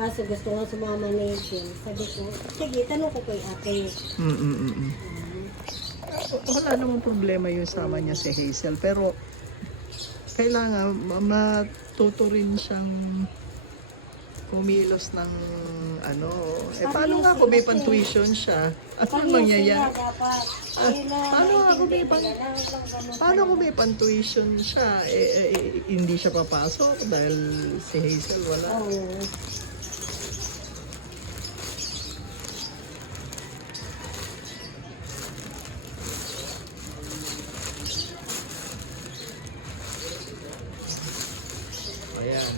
Kaso gusto nga sumama ni Kim. Sabi ko, sige, tanong ko kay ate. Wala namang problema yung sama niya si Hazel. Pero, kailangan matuto rin siyang kumilos ng ano. Paano nga kung may pan-tuition siya? Ano mangyayari? Paano kung may pan-tuition siya? Hindi siya papasok dahil si Hazel wala. Oo. Ayan.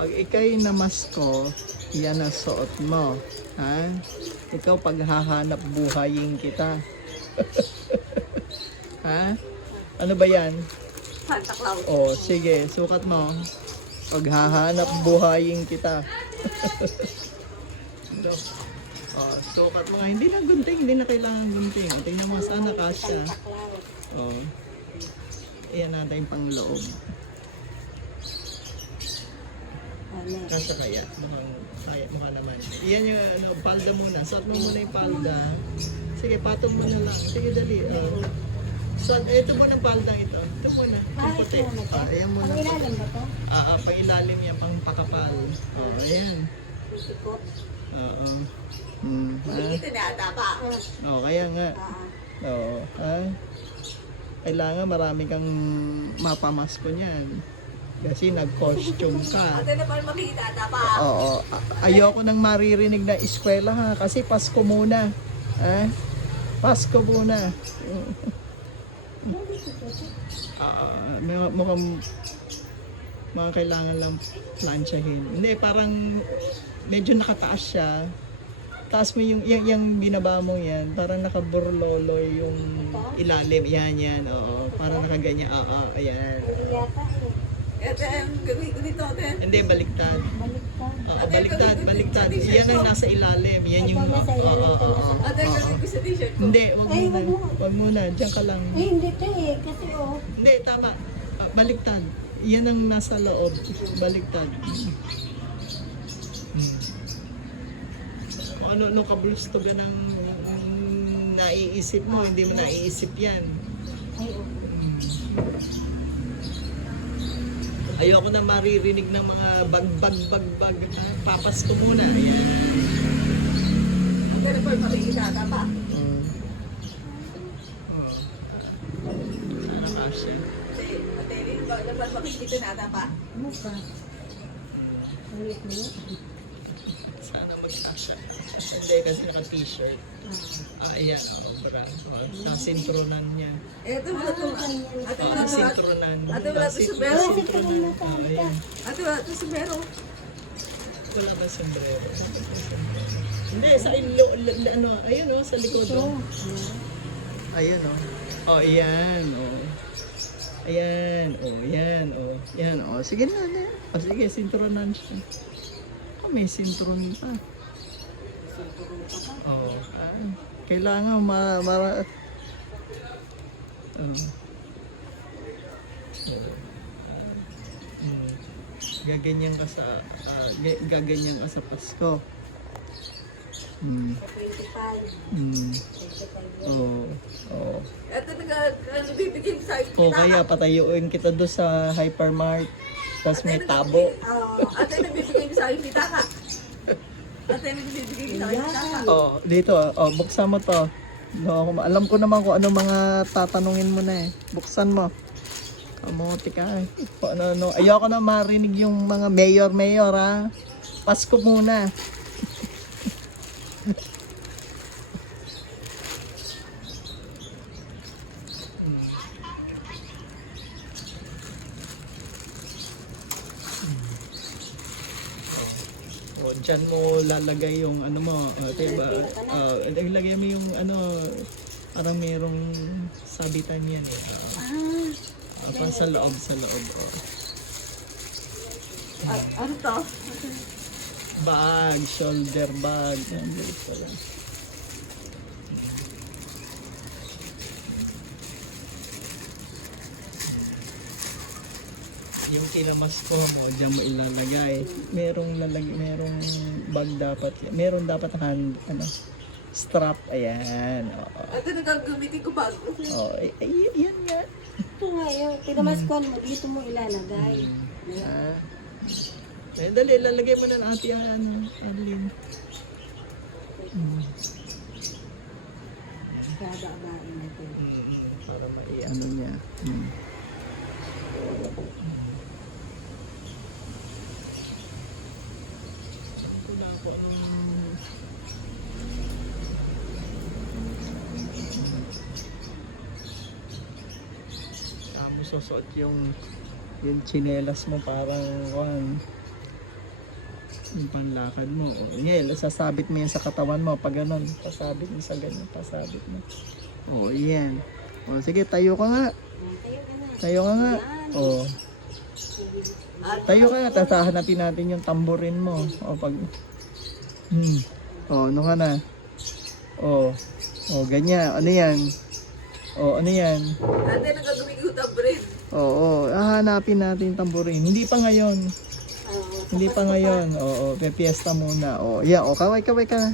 Pag ikay namasko, yan ang suot mo. Ha? Ikaw paghahanap buhayin kita. Ha? Ano ba yan? Santa Claus. Oh, sige, sukat mo. Paghahanap buhayin kita. Ito. Oh, sukat mo nga. Hindi na gunting, hindi na kailangan gunting. Tingnan mo sana kasya. Oh. Iyan natin yung pangloob. Kasya kaya? Mukha naman. Iyan yung palda muna. Suot mo muna yung palda. Sige, patong mo na lang. Sige, dali. So, ito mo ng palda ito. Ito muna. Yung puti. Ayan muna. Pang ilalim ba to? Pang ilalim yan, pang pakapal. Ayan. Oo. Ito na ata pa. Kaya nga. Oo. Kailangan marami kang mapamasko niyan. Kasi nag-costume ka. Ate na pa makita ata pa. Oo. Ayoko nang maririnig na eskwela ha. Kasi Pasko muna. Pasko muna. Mukhang mga kailangan lang plansyahin. Hindi, parang medyo nakataas siya. Taas mo yung binaba mo yan, parang nakaburlolo yung ilalim. Yan. Oo. Parang nakaganyan. Oo, ayan. Ate, ang gawin ko nito, ate. Hindi, baliktad. Baliktad. Baliktad. Yan ang nasa ilalim. Yan yung... Ate, gawin ko sa t-shirt ko. Hindi, wag muna. Diyan ka lang. Hindi to eh, kasi Hindi, tama. Baliktad. Yan ang nasa loob. Baliktad. Ano kabulustugan ng naiisip mo, hindi mo naiisip yan. Ayoko na maririnig ng mga bag. Papasko muna. Ayan. Ate na pa makikita ata pa. Sana kasya. Ate, na pa makikita na ata pa. Ano ka? Sana magkasya. Hindi kasi naka-t-shirt. Ayan. Bra. Tapos sintronan niya. Ito wala to. Ate wala to. Sintronan. Ate wala to sombrero. Ayan. Ate wala to sombrero. Wala ba sombrero? Hindi, sa ayun sa likod. Ayan ayan Ayan sige na. Sige, sintronan siya. May sintron pa. Kailangan gaganyan ka sa Pasko. 25. Ito nagbibigay sa akin. Kaya patayuin kita doon sa hypermart. Tapos may tabo. Ate nagbibigay sa akin kita ka. Ate nagbibigay sa akin kita ka. Dito buksan mo to. Alam ko naman kung ano mga tatanungin mo na eh. Buksan mo. Kamote ka eh. Ano. Ayoko na marinig yung mga mayor ha. Pasko muna. Diyan mo lalagay yung ano mo, diba? Ilagay mo yung parang merong sabitan yan eh. Pang sa loob. Ano to? Bag, shoulder bag. Yan, dito yan. yung kinamasko mo, diyan mo ilalagay. Merong bag dapat. Meron dapat hand, strap. Ayan. Oo. Ate, nagagamitin ko bago. Oh, yan nga. Ito nga yun. Pinamaskon mo, dito mo ilalagay. Ah. Dali, lalagay mo na natin Arlene. Bababain natin. Para maiano niya. Wala po Tapos susuot yung tsinelas mo parang yung panlakad mo. O, yan, sasabit mo yan sa katawan mo. Pag ganun, pasabit mo sa ganyan, pasabit mo. O, yan. O, sige, tayo ka nga. Tayo ka nga. O, tayo ka nga. Tahanapin natin yung tamborin mo. O, pag... O, ano ka na? O, ganyan. Ano yan? O, ano yan? Ate, nagagamitin ko tambre. Oo, hahanapin natin tamborin. Hindi pa ngayon. Hindi pa ngayon. Oo, pepiesta muna. Oo, yeah, kaway ka na.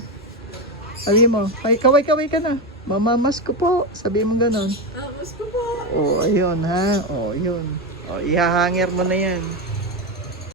Sabi mo, kaway ka na. Mamamas ko po. Sabi mo ganon. Mas ko po. Oo, ayun ha. Oo, yun. Oo, ihahanger mo na yan.